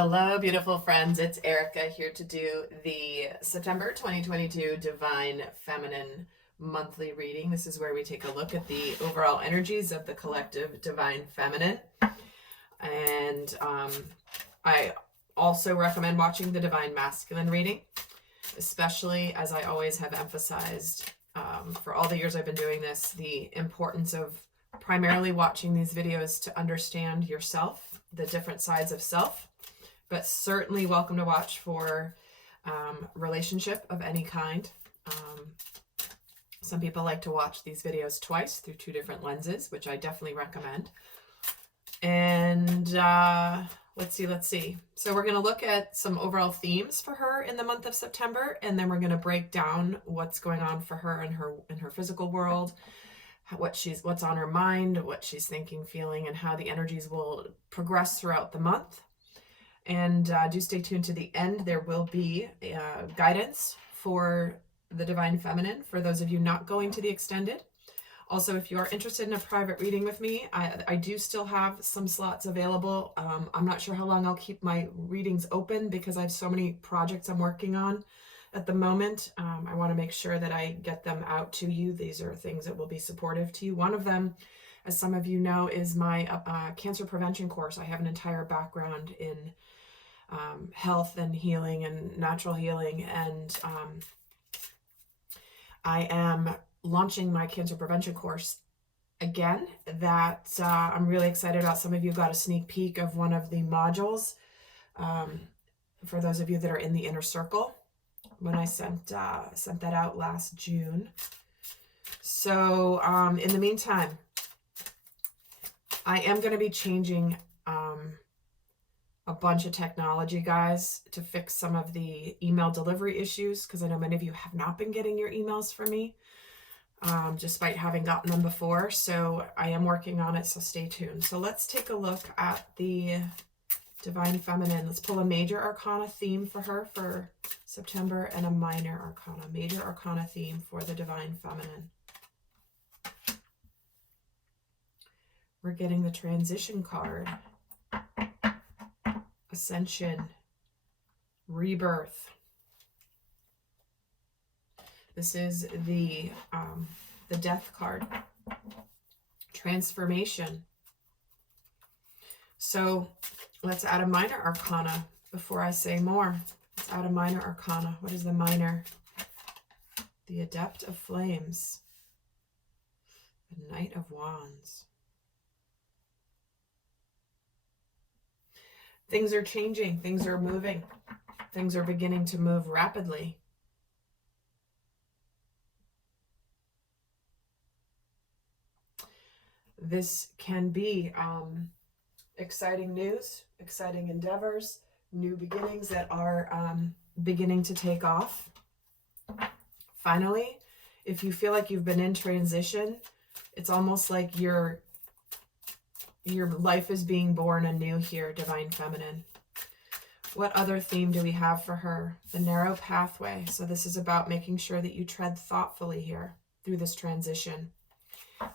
Hello, beautiful friends. It's Erica here to do the September 2022 Divine Feminine monthly reading. This is where we take a look at the overall energies of the collective Divine Feminine. And I also recommend watching the Divine Masculine reading, especially as I always have emphasized for all the years I've been doing this, the importance of primarily watching these videos to understand yourself, the different sides of self, but certainly welcome to watch for relationship of any kind. Some people like to watch these videos twice through two different lenses, which I definitely recommend. And let's see. So we're going to look at some overall themes for her in the month of September, and then we're going to break down what's going on for her in her physical world, what's on her mind, what she's thinking, feeling, and how the energies will progress throughout the month. And do stay tuned to the end. There will be guidance for the Divine Feminine for those of you not going to the extended. Also, if you are interested in a private reading with me, I do still have some slots available. I'm not sure how long I'll keep my readings open because I have so many projects I'm working on at the moment. I want to make sure that I get them out to you. These are things that will be supportive to you. One of them, as some of you know, is my cancer prevention course. I have an entire background in health and healing and natural healing, and I am launching my cancer prevention course again that I'm really excited about. Some of you got a sneak peek of one of the modules for those of you that are in the inner circle when I sent that out last June. So in the meantime, I am going to be changing a bunch of technology, guys, to fix some of the email delivery issues, because I know many of you have not been getting your emails from me, despite having gotten them before. So I am working on it, so stay tuned. So let's take a look at the Divine Feminine. Let's pull a major arcana theme for her for September and a minor arcana. Major arcana theme for the Divine Feminine. We're getting the transition card. Ascension, rebirth. This is the death card. Transformation. So let's add a minor arcana before I say more. Let's add a minor arcana. What is the minor? The Adept of Flames. The Knight of Wands. Things are changing. Things are moving. Things are beginning to move rapidly. This can be exciting news, exciting endeavors, new beginnings that are beginning to take off. Finally, if you feel like you've been in transition, it's almost like your life is being born anew here, Divine Feminine. What other theme do we have for her? The narrow pathway. So this is about making sure that you tread thoughtfully here through this transition.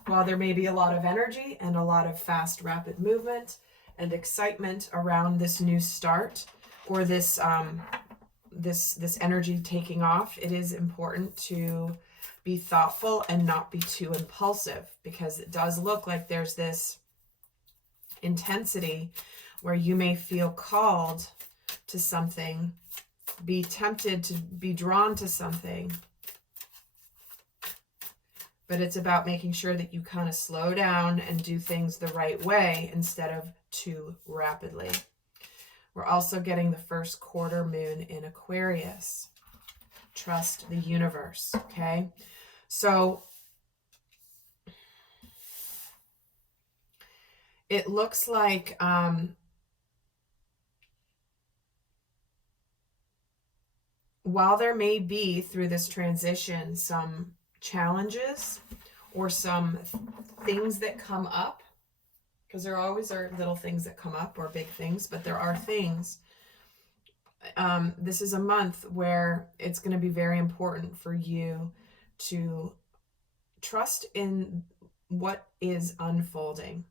While there may be a lot of energy and a lot of fast, rapid movement and excitement around this new start, or this this energy taking off, it is important to be thoughtful and not be too impulsive, because it does look like there's this intensity where you may feel called to something, be tempted to be drawn to something, but it's about making sure that you kind of slow down and do things the right way instead of too rapidly. We're also getting the first quarter moon in Aquarius. Trust the universe, okay? So it looks like while there may be through this transition some challenges or some things that come up, because there always are little things that come up or big things, but there are things. This is a month where it's going to be very important for you to trust in what is unfolding.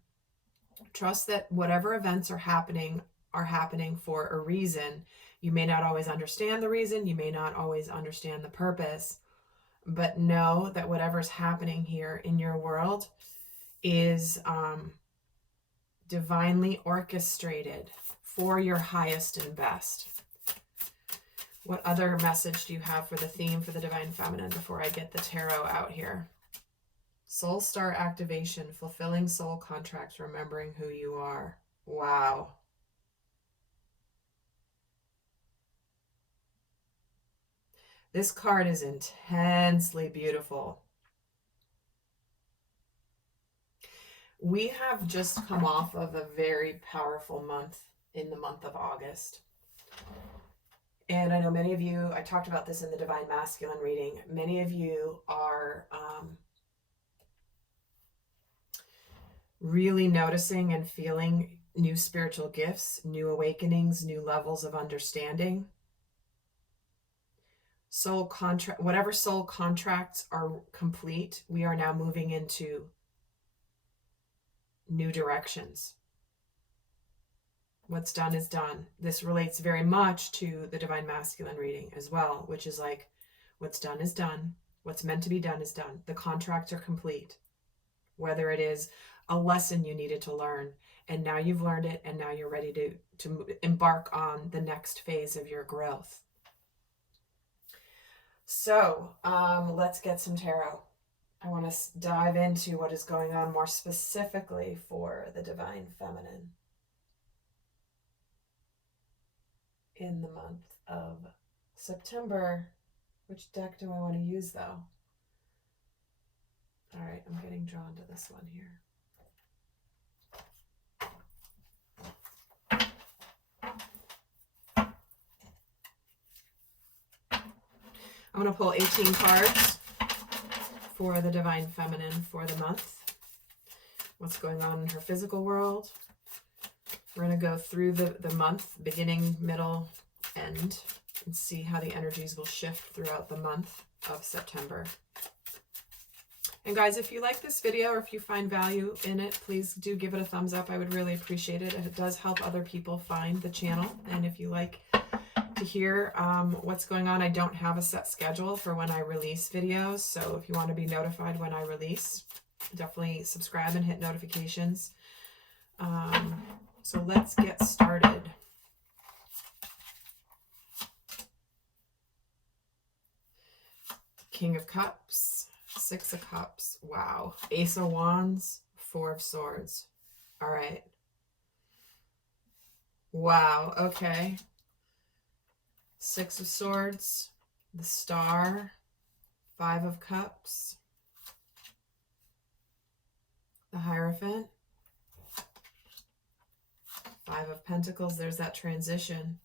Trust that whatever events are happening are happening for a reason. You may not always understand the reason. You may not always understand the purpose. But know that whatever's happening here in your world is divinely orchestrated for your highest and best. What other message do you have for the theme for the Divine Feminine before I get the tarot out here? Soul Star activation, fulfilling soul contracts, remembering who you are. Wow. This card is intensely beautiful. We have just come off of a very powerful month in the month of August. And I know many of you, I talked about this in the Divine Masculine reading, many of you are really noticing and feeling new spiritual gifts, new awakenings, new levels of understanding. Whatever soul contracts are complete, we are now moving into new directions. What's done is done. This relates very much to the Divine Masculine reading as well, which is like, what's done is done. What's meant to be done is done. The contracts are complete. Whether it is a lesson you needed to learn, and now you've learned it, and now you're ready to embark on the next phase of your growth. So let's get some tarot. I want to dive into what is going on more specifically for the Divine Feminine in the month of September. Which deck do I want to use, though? All right, I'm getting drawn to this one here. I'm going to pull 18 cards for the Divine Feminine for the month. What's going on in her physical world. We're going to go through the month, beginning, middle, end, and see how the energies will shift throughout the month of September. And guys, if you like this video or if you find value in it, please do give it a thumbs up. I would really appreciate it. It does help other people find the channel. And if you like to hear what's going on, I don't have a set schedule for when I release videos. So if you want to be notified when I release, definitely subscribe and hit notifications. So let's get started. King of Cups, Six of Cups, wow. Ace of Wands, Four of Swords. All right. Wow, okay. Six of Swords, the Star, Five of Cups, the Hierophant, Five of Pentacles, there's that transition,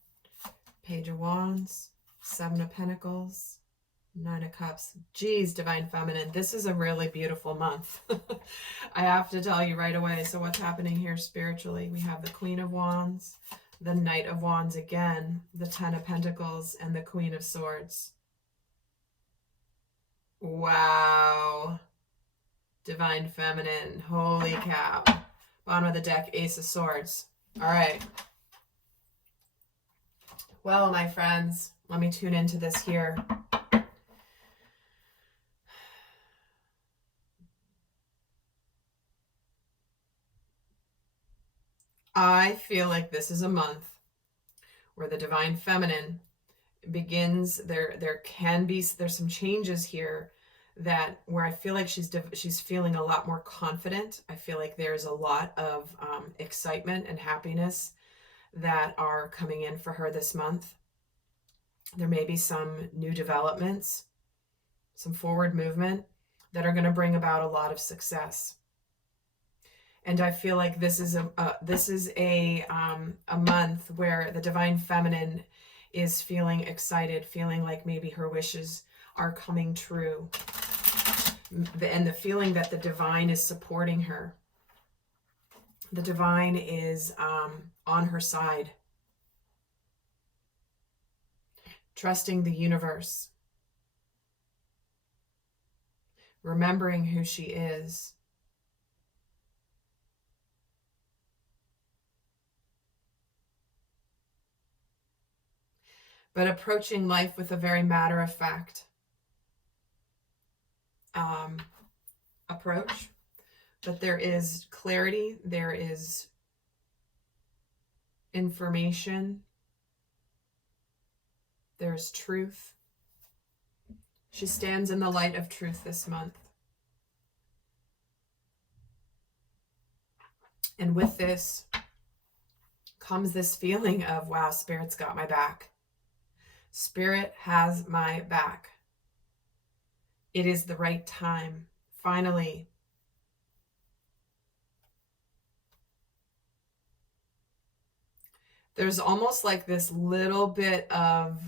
Page of Wands, Seven of Pentacles, Nine of Cups. Geez, Divine Feminine, this is a really beautiful month. I have to tell you right away. So what's happening here spiritually? We have the Queen of Wands, the Knight of Wands again, the Ten of Pentacles, and the Queen of Swords. Wow. Divine Feminine, holy cow. Bottom of the deck, Ace of Swords. All right. Well, my friends, let me tune into this here. I feel like this is a month where the Divine Feminine begins. There's some changes here that where I feel like she's feeling a lot more confident. I feel like there's a lot of excitement and happiness that are coming in for her this month. There may be some new developments, some forward movement that are going to bring about a lot of success. And I feel like this is a month where the Divine Feminine is feeling excited, feeling like maybe her wishes are coming true, and the feeling that the divine is supporting her. The divine is on her side, trusting the universe, remembering who she is. but approaching life with a very matter-of-fact approach. But there is clarity, there is information, there's truth. She stands in the light of truth this month. And with this comes this feeling of, wow, Spirit's got my back. Spirit has my back. It is the right time. Finally. There's almost like this little bit of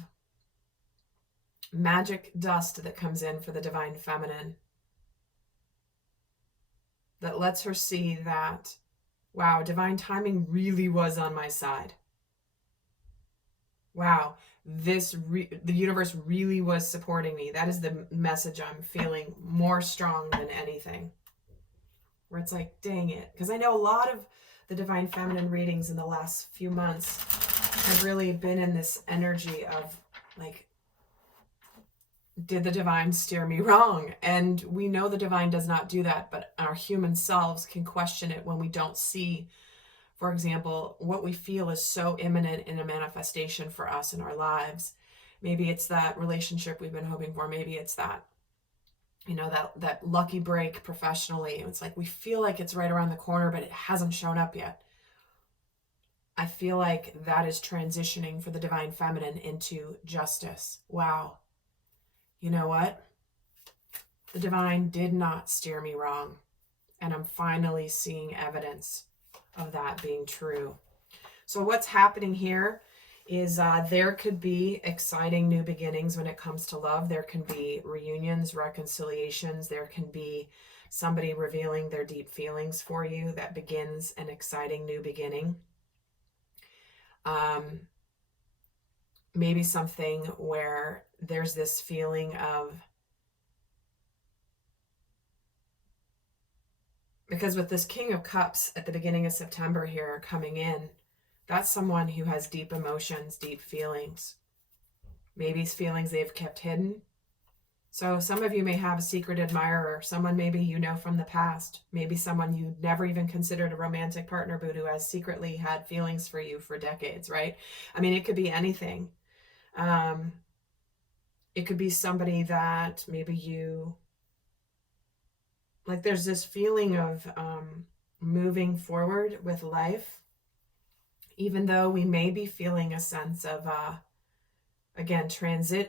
magic dust that comes in for the divine feminine that lets her see that, wow, divine timing really was on my side. Wow, the universe really was supporting me. That is the message I'm feeling more strong than anything. Where it's like, dang it. Because I know a lot of the divine feminine readings in the last few months have really been in this energy of like, did the divine steer me wrong? And we know the divine does not do that, but our human selves can question it when we don't see, for example, what we feel is so imminent in a manifestation for us in our lives. Maybe it's that relationship we've been hoping for. Maybe it's that, you know, that lucky break professionally. It's like we feel like it's right around the corner, but it hasn't shown up yet. I feel like that is transitioning for the divine feminine into justice. Wow. You know what? The divine did not steer me wrong. And I'm finally seeing evidence of that being true. So what's happening here is there could be exciting new beginnings when it comes to love. There can be reunions, reconciliations. There can be somebody revealing their deep feelings for you that begins an exciting new beginning. Maybe something where there's this feeling of, because with this King of Cups at the beginning of September here coming in, that's someone who has deep emotions, deep feelings. Maybe feelings they've kept hidden. So some of you may have a secret admirer, someone maybe you know from the past, maybe someone you never even considered a romantic partner, but who has secretly had feelings for you for decades, right? I mean, it could be anything. It could be somebody that maybe you, like there's this feeling of moving forward with life, even though we may be feeling a sense of, again,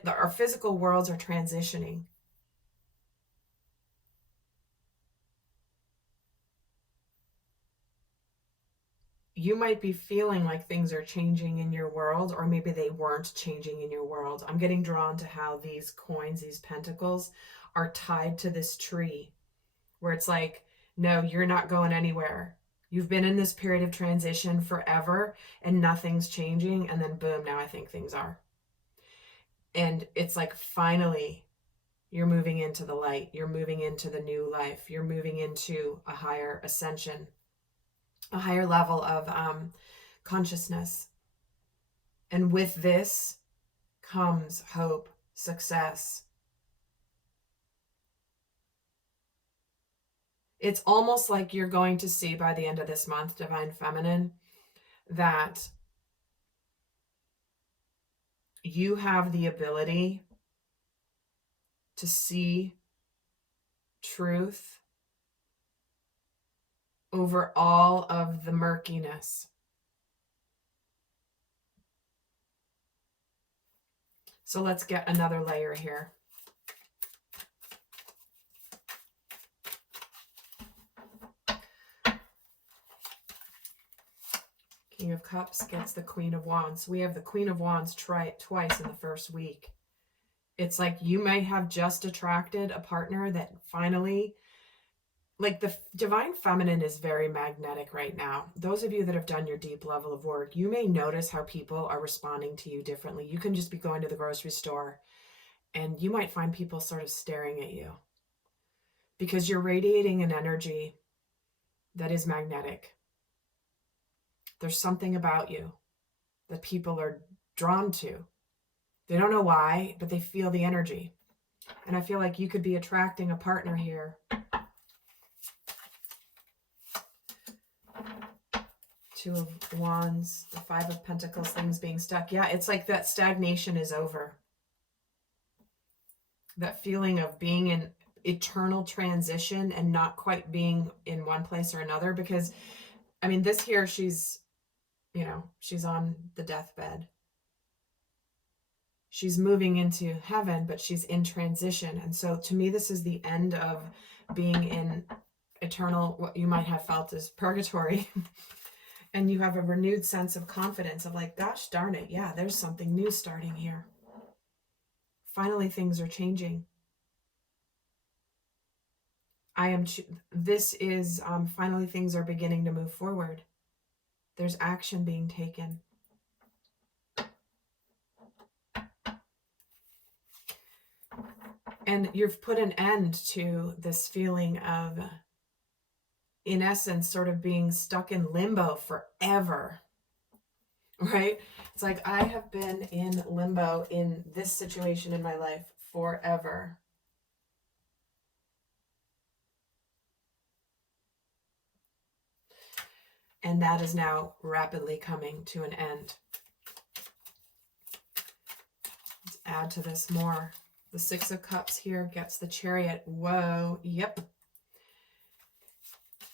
our physical worlds are transitioning. You might be feeling like things are changing in your world, or maybe they weren't changing in your world. I'm getting drawn to how these coins, these pentacles, are tied to this tree, where it's like, no, you're not going anywhere. You've been in this period of transition forever and nothing's changing. And then boom, now I think things are. And it's like, finally, you're moving into the light. You're moving into the new life. You're moving into a higher ascension, a higher level of consciousness. And with this comes hope, success. It's almost like you're going to see by the end of this month, Divine Feminine, that you have the ability to see truth over all of the murkiness. So let's get another layer here. King of Cups gets the Queen of Wands. We have the Queen of Wands twice in the first week. It's like you may have just attracted a partner that finally, like the Divine Feminine is very magnetic right now. Those of you that have done your deep level of work, you may notice how people are responding to you differently. You can just be going to the grocery store and you might find people sort of staring at you because you're radiating an energy that is magnetic. There's something about you that people are drawn to. They don't know why, but they feel the energy. And I feel like you could be attracting a partner here. Two of Wands, the Five of Pentacles, things being stuck. Yeah, it's like that stagnation is over. That feeling of being in eternal transition and not quite being in one place or another. Because, I mean, this here, she's, you know, she's on the deathbed. She's moving into heaven, but she's in transition. And so to me, this is the end of being in eternal, what you might have felt as purgatory. And you have a renewed sense of confidence of like, gosh darn it, yeah, there's something new starting here. Finally, things are changing. This is, finally things are beginning to move forward. There's action being taken. And you've put an end to this feeling of, in essence, sort of being stuck in limbo forever, right? It's like, I have been in limbo in this situation in my life forever. And that is now rapidly coming to an end. Let's add to this more. The Six of Cups here gets the Chariot. Whoa, yep.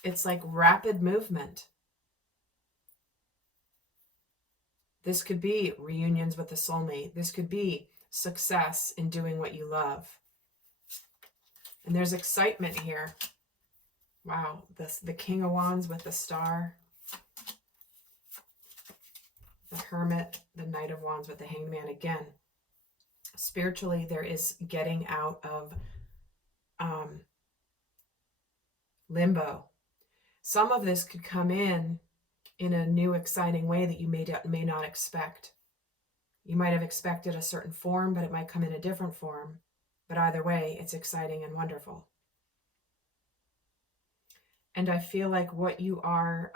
It's like rapid movement. This could be reunions with the soulmate. This could be success in doing what you love. And there's excitement here. Wow, the King of Wands with the Star. The Hermit, the Knight of Wands with the Hanged Man again. Spiritually, there is getting out of limbo. Some of this could come in a new, exciting way that you may not expect. You might have expected a certain form, but it might come in a different form. But either way, it's exciting and wonderful. And I feel like what you are,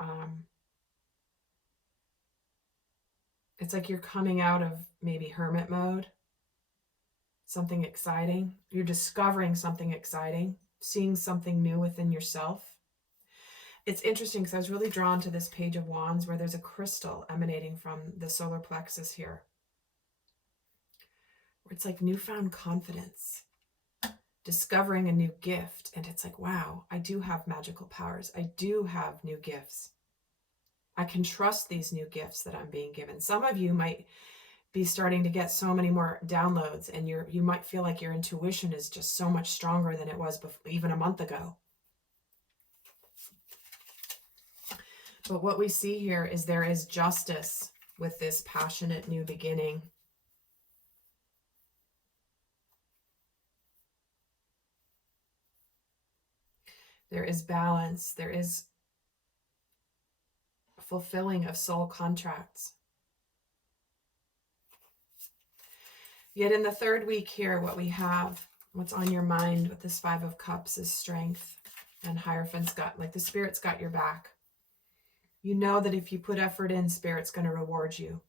it's like you're coming out of maybe hermit mode. Something exciting. You're discovering something exciting. Seeing something new within yourself. It's interesting because I was really drawn to this Page of Wands where there's a crystal emanating from the solar plexus here. Where it's like newfound confidence. Discovering a new gift. And it's like, wow, I do have magical powers. I do have new gifts. I can trust these new gifts that I'm being given. Some of you might be starting to get so many more downloads, and you might feel like your intuition is just so much stronger than it was even a month ago. But what we see here is there is justice with this passionate new beginning. There is balance. There is fulfilling of soul contracts. Yet in the third week here, what we have, what's on your mind with this Five of Cups is strength. And Hierophant's got, like, the Spirit's got your back. You know that if you put effort in, Spirit's going to reward you.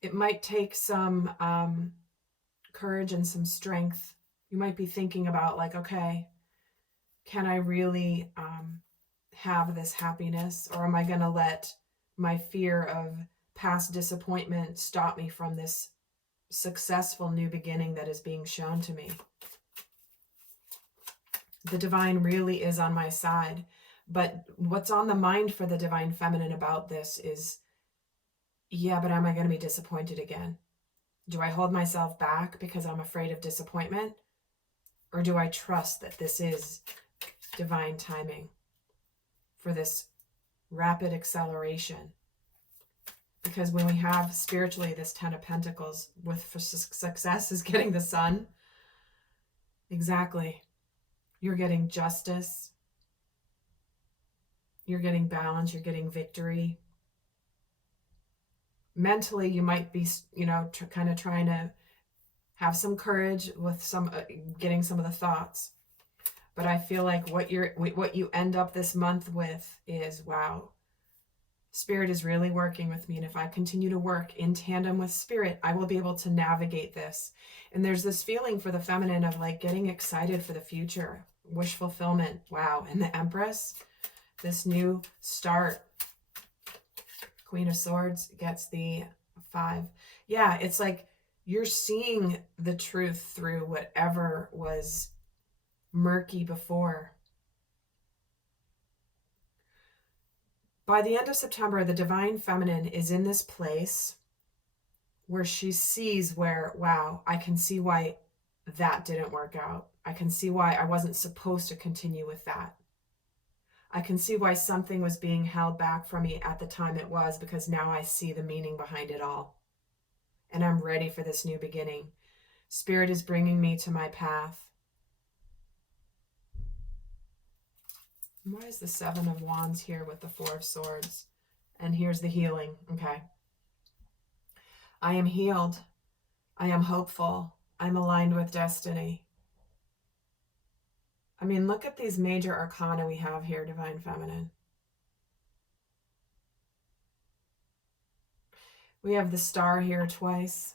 It might take some courage and some strength. You might be thinking about, like, okay, can I really have this happiness? Or am I going to let my fear of past disappointment stop me from this successful new beginning that is being shown to me? The divine really is on my side. But what's on the mind for the divine feminine about this is, yeah, but am I going to be disappointed again? Do I hold myself back because I'm afraid of disappointment? Or do I trust that this is divine timing for this rapid acceleration? Because when we have spiritually this Ten of Pentacles for success is getting the Sun. Exactly. You're getting justice. You're getting balance. You're getting victory. Mentally, you might be, kind of trying to have some courage with some getting some of the thoughts. But I feel like what you end up this month with is, wow, Spirit is really working with me. And if I continue to work in tandem with Spirit, I will be able to navigate this. And there's this feeling for the feminine of like getting excited for the future, wish fulfillment. Wow. And the Empress, this new start. Queen of Swords gets the 5. Yeah, it's like you're seeing the truth through whatever was murky before. By the end of September, the divine feminine is in this place where she sees where, wow, I can see why that didn't work out. I can see why I wasn't supposed to continue with that. I can see why something was being held back from me at the time it was, because now I see the meaning behind it all. And I'm ready for this new beginning. Spirit is bringing me to my path. Why is the 7 of Wands here with the 4 of Swords? And here's the healing. Okay. I am healed. I am hopeful. I'm aligned with destiny. I mean, look at these major arcana we have here, Divine Feminine. We have the Star here twice.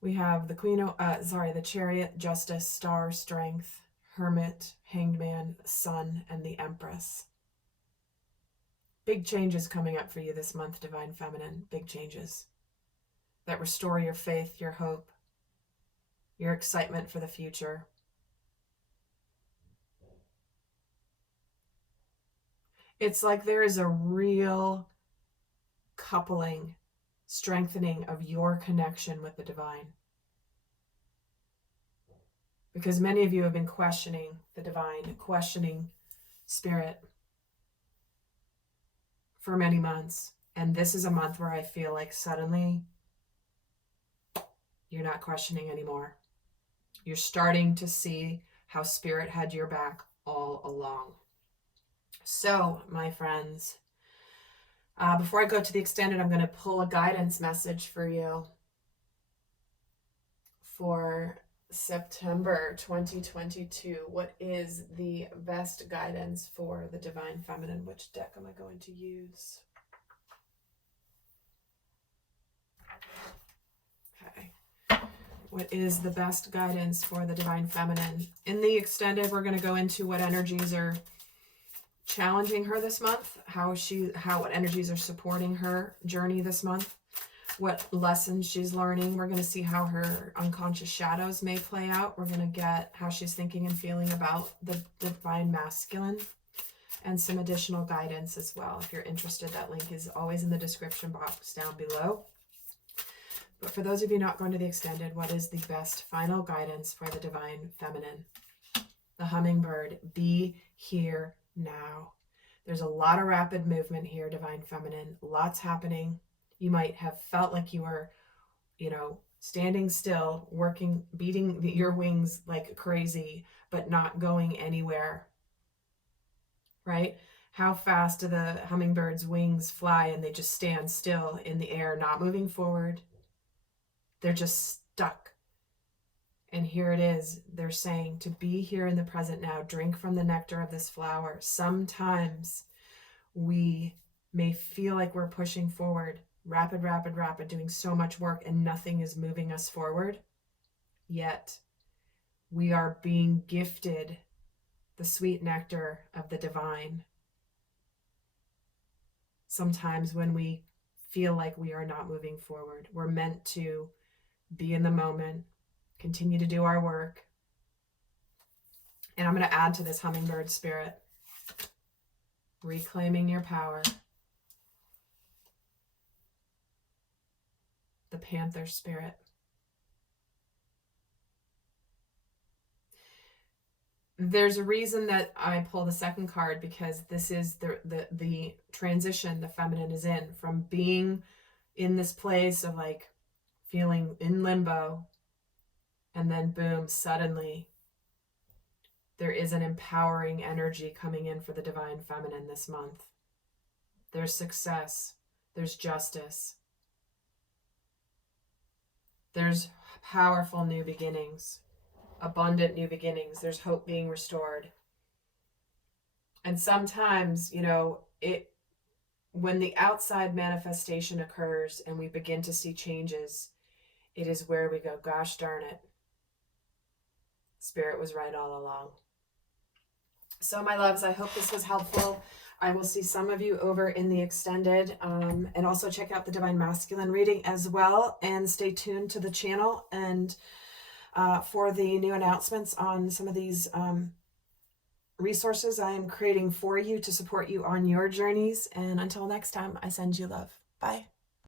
We have the the Chariot, Justice, Star, Strength, Hermit, Hanged Man, Sun, and the Empress. Big changes coming up for you this month, Divine Feminine. Big changes that restore your faith, your hope, your excitement for the future. It's like there is a real coupling, strengthening of your connection with the divine. Because many of you have been questioning the divine, questioning Spirit for many months. And this is a month where I feel like suddenly you're not questioning anymore. You're starting to see how Spirit had your back all along. So, my friends, before I go to the extended, I'm going to pull a guidance message for you for September 2022. What is the best guidance for the Divine Feminine? Which deck am I going to use? Okay. What is the best guidance for the Divine Feminine? In the extended, we're going to go into what energies are challenging her this month, what energies are supporting her journey this month, what lessons she's learning. We're going to see how her unconscious shadows may play out. We're going to get how she's thinking and feeling about the divine masculine, and some additional guidance as well. If you're interested, that link is always in the description box down below. But for those of you not going to the extended, what is the best final guidance for the Divine Feminine? The hummingbird, be here now. There's a lot of rapid movement here, Divine Feminine. Lots happening. You might have felt like you were, standing still, working, beating your wings like crazy, but not going anywhere. Right? How fast do the hummingbird's wings fly and they just stand still in the air, not moving forward? They're just stuck. And here it is. They're saying to be here in the present now. Drink from the nectar of this flower. Sometimes we may feel like we're pushing forward, rapid, doing so much work, and nothing is moving us forward. Yet we are being gifted the sweet nectar of the divine. Sometimes when we feel like we are not moving forward, we're meant to be in the moment, continue to do our work. And I'm going to add to this hummingbird spirit, reclaiming your power. The panther spirit. There's a reason that I pull the second card, because this is the transition the feminine is in, from being in this place of like feeling in limbo, and then boom, suddenly there is an empowering energy coming in for the Divine Feminine this month. There's success. There's justice. There's powerful new beginnings. Abundant new beginnings. There's hope being restored. And sometimes, you know, when the outside manifestation occurs and we begin to see changes, it is where we go, gosh darn it, Spirit was right all along. So my loves, I hope this was helpful. I will see some of you over in the extended, and also check out the Divine Masculine reading as well, and stay tuned to the channel and for the new announcements on some of these resources I am creating for you to support you on your journeys. And until next time, I send you love. Bye.